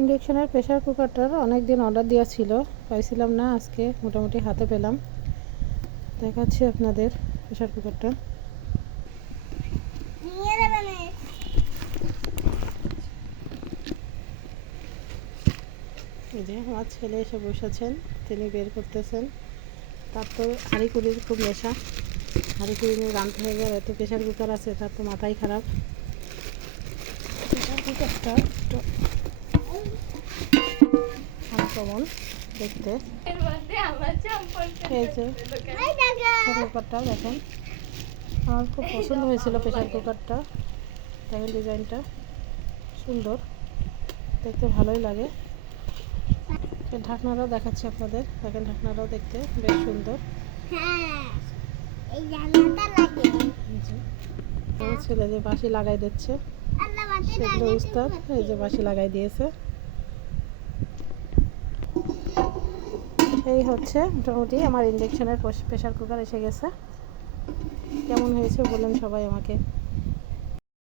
ইন্ডাকশনের pressure কুকারটার অনেক দিন order দেওয়া ছিল, পাইছিলাম না। আজকে মোটামুটি হাতে পেলাম। দেখাচ্ছি আপনাদের প্রেসার কুকারটা। এই যে আমার ছেলে এসে বসেছেন, তিনি বের করতেছেন। তার তো হাঁড়িকুড়ির খুব নেশা, হাঁড়িকুড়ি নিয়ে রান্না হয়ে গেলে এত প্রেসার কুকার আছে, তার তো মাথাই খারাপ। প্রেসার কুকারটা একটু আনকমন দেখতে। এই যে প্রেসার কুকারটা দেখেন, আমার খুব পছন্দ হয়েছিল প্রেসার কুকারটা। দেখেন ডিজাইনটা সুন্দর, দেখতে ভালোই লাগে। ঢাকনাটাও দেখাচ্ছি আপনাদের, দেখেন ঢাকনাটাও দেখতে বেশ সুন্দর। আমার ছেলে যে বাঁশি লাগাই দিচ্ছে, সেগুলো উস্তাদ। এই যে বাঁশি লাগাই দিয়েছে। এই হচ্ছে মোটামুটি আমার ইন্ডাকশনের প্রেসার কুকার এসে গেছে। কেমন হয়েছে বলুন সবাই আমাকে।